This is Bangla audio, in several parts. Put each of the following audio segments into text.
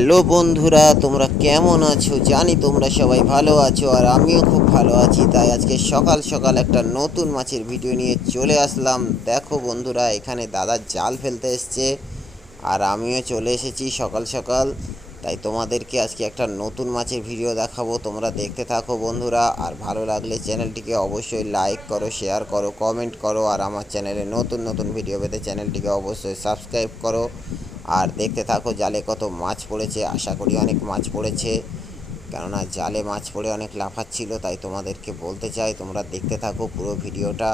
হ্যালো বন্ধুরা, তোমরা কেমন আছো? জানি তোমরা সবাই ভালো আছো, আর আমিও খুব ভালো আছি। তাই আজকে সকাল সকাল একটা নতুন মাছের ভিডিও নিয়ে চলে আসলাম। দেখো বন্ধুরা, এখানে দাদা জাল ফেলতে এসছে, আর আমিও চলে এসেছি সকাল সকাল। তাই তোমাদেরকে আজকে একটা নতুন মাছের ভিডিও দেখাবো, তোমরা দেখতে থাকো বন্ধুরা। আর ভালো লাগলে চ্যানেলটিকে অবশ্যই লাইক করো, শেয়ার করো, কমেন্ট করো। আর আমার চ্যানেলে নতুন নতুন ভিডিও পেতে চ্যানেলটিকে অবশ্যই সাবস্ক্রাইব করো। আর দেখতে থাকো জালে কত মাছ পড়েছে। আশা করি অনেক মাছ পড়েছে, কেননা জালে মাছ পড়ে অনেক লাফাচ্ছিল। তাই তোমাদেরকে বলতে চাই, তোমরা দেখতে থাকো পুরো ভিডিওটা।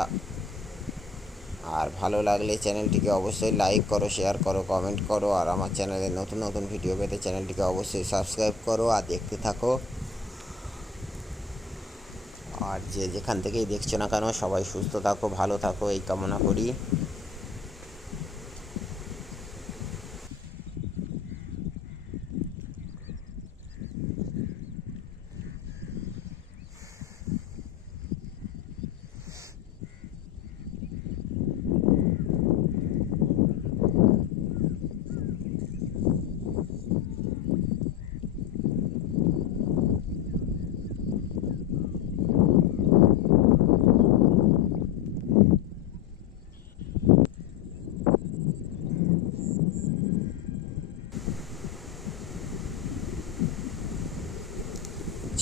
আর ভালো লাগলে চ্যানেলটিকে অবশ্যই লাইক করো, শেয়ার করো, কমেন্ট করো। আর আমার চ্যানেলে নতুন নতুন ভিডিও পেতে চ্যানেলটিকে অবশ্যই সাবস্ক্রাইব করো আর দেখতে থাকো। আর যে যেখান থেকেই দেখছো না কেন, সবাই সুস্থ থাকো, ভালো থাকো, এই কামনা করি।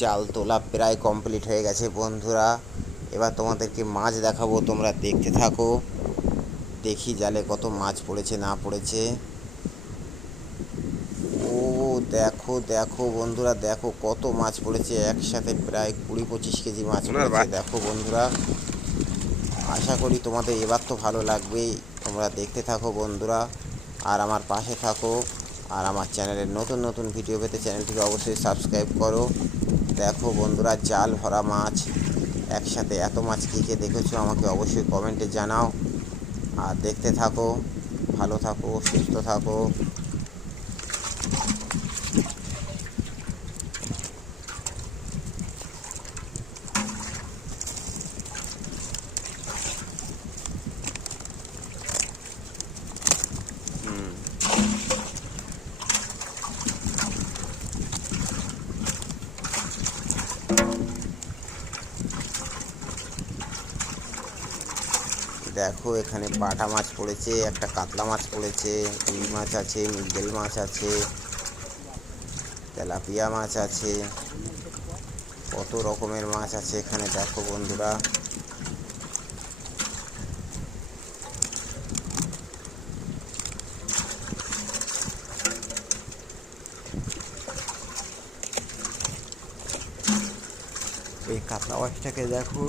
জাল তোলা প্রায় কমপ্লিট হয়ে গেছে বন্ধুরা। এবার তোমাদেরকে মাছ দেখাবো, তোমরা দেখতে থাকো। দেখি জালে কত মাছ পড়েছে না পড়েছে। ও দেখো দেখো বন্ধুরা, দেখো কত মাছ পড়েছে একসাথে, প্রায় 20-25 কেজি মাছ পড়েছে। দেখো বন্ধুরা, আশা করি তোমাদের এবার তো ভালো লাগবেই। তোমরা দেখতে থাকো বন্ধুরা, আর আমার পাশে থাকো। আর আমার চ্যানেলের নতুন নতুন ভিডিও পেতে চ্যানেলটিকে অবশ্যই সাবস্ক্রাইব করো। দেখো বন্ধুরা, জাল ভরা মাছ একসাথে। এত মাছ কী কে দেখেছো আমাকে অবশ্যই কমেন্টে জানাও। আর দেখতে থাকো, ভালো থাকো, সুস্থ থাকো। দেখো এখানে বাটা মাছ পড়েছে, একটা কাতলা মাছ পড়েছে, রুই মাছ আছে, মৃগেল মাছ আছে, তেলাপিয়া মাছ আছে, কত রকমের মাছ আছে এখানে। দেখো বন্ধুরা, এই কাতলা মাছটাকে দেখো।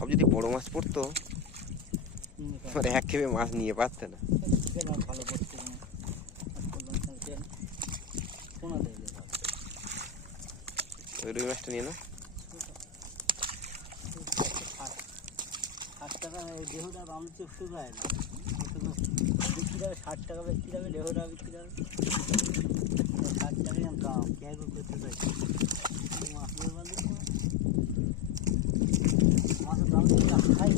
সব যদি বড় মাছ পড়তো, এক খেপে মাছ নিয়ে পারতে না। ওই রুই মাছটা নিয়ে না। 60 টাকা দেহটা দাম চুক্তি যায় না, বিক্রি হবে 60 টাকা, বিক্রি হবে দেহটা বিক্রি হবে 60 টাকায় দাম। কে করতে চাই মাছের দাম খাই